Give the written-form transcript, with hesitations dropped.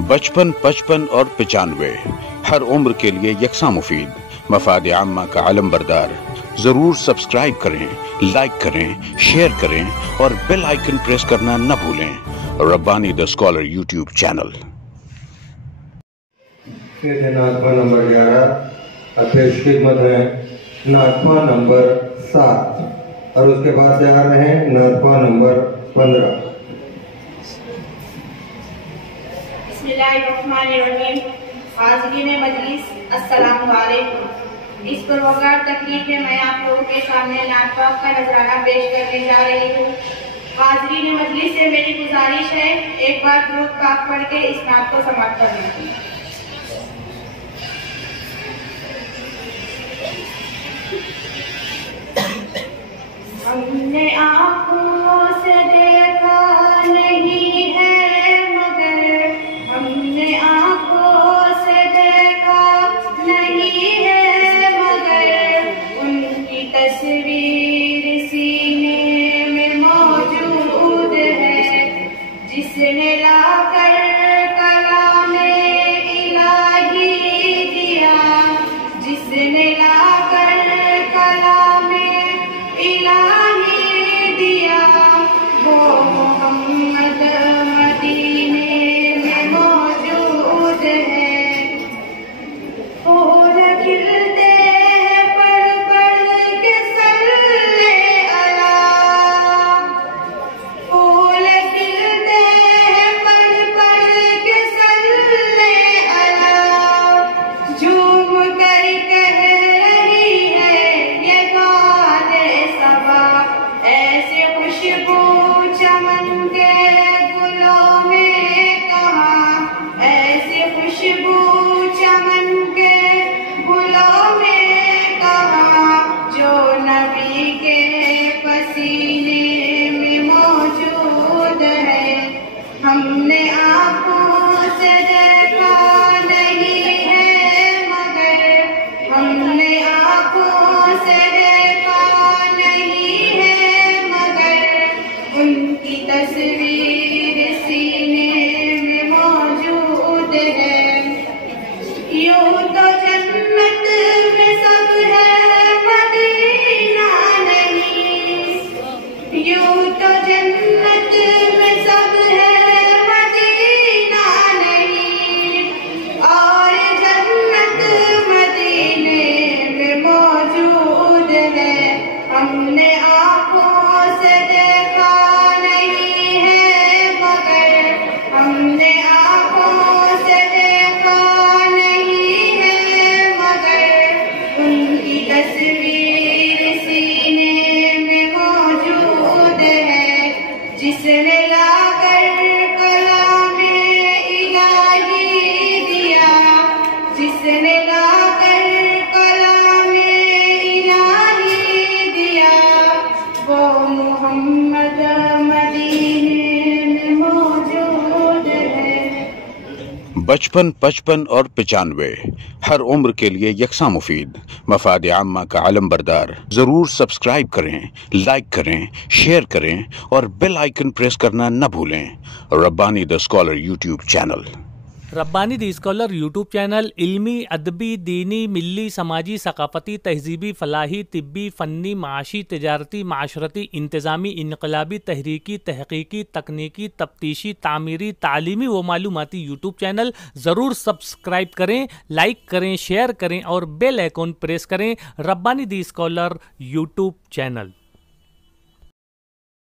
बचपन, 55 और 95 हर उम्र के लिए यकसा मुफीद, मफाद आम्मा का आलम बरदार। जरूर सब्सक्राइब करें, लाइक करें, शेयर करें और बेल आइकन प्रेस करना न भूलें। Rabbani the scholar YouTube channel. नातवा नंबर 11 और पेश खिदमत है नातवा नंबर 7 और उसके बाद तैयार रहे नातवा नंबर 15। बिस्मिल्लाहिर्रहमानिर्रहीम। हाज़रीन मजलिस, अस्सलामु अलैकुम। इस पुरवकार तकरीब में मैं आप लोगों के सामने नातवा का नजराना पेश करने जा रही हूँ। हाज़रीन मजलिस से मेरी गुजारिश है, एक बार दुरूद पाक पढ़ के इस नात को समाप्त करना। हमने आँखों से देखा नहीं है मगर, हमने आँखों से देखा नहीं है मगर, उनकी तस्वीर सीने में मौजूद है। जिसने लाकर कलामे इलाही दिया, जिसने लाकर कलामे इलाही दिया, वो मोहम्मद मदीने में मौजूद है। फूल खिलते हैं पढ़ पढ़ के सल्ले अला, फूल खिलते हैं पढ़ पढ़ के सल्ले अला। झूम कर कह रही है ये गाने सबा, ऐसे खुशबू चमन के गुलों में कहाँ, ऐसे खुशबू चमन के गुलों में कहाँ, जो नबी के पसीने में मौजूद है। हमने आँखों से देखा नहीं है मगर, हमने आँखों से देखा नहीं है मगर, उनकी तस्वीर सीने में मौजूद है। यूं तो जन्नत में सब है मदीना नहीं, यूं तो जन्नत में सब है मदीना नहीं, और जन्नत मदीने में मौजूद है। हमने आँखों से देखा नहीं है मगर, हमने आँखों से देखा नहीं है मगर, उनकी तस्वीर सीने में मौजूद है। जिसने लाकर कलामे इलाही दिया, जिसने लाकर कलामे इलाही दिया, वो मोहम्मद मदीने में मौजूद है। बचपन, 55 और 95 हर उम्र के लिए यकसा मुफीद, मफाद आम्मा का आलम बरदार। जरूर सब्सक्राइब करें, लाइक करें, शेयर करें और बेल आइकन प्रेस करना न भूलें। Rabbani the scholar YouTube channel. Rabbani the scholar YouTube channel इल्मी, अदबी, दीनी, मिली, समाजी, सकाफती, तहजीबी, फलाही, तिब्बी, फ़न्नी, माशी, तिजारती, माशरती, इंतज़ामी, इनकलाबी, तहरीकी, तहकीकी, तकनीकी, तफ्तीशी, तामीरी, तालीमी व मालूमाती यूट्यूब चैनल। ज़रूर सब्सक्राइब करें, लाइक करें, शेयर करें और बेल आइकन प्रेस करें। Rabbani the scholar YouTube channel.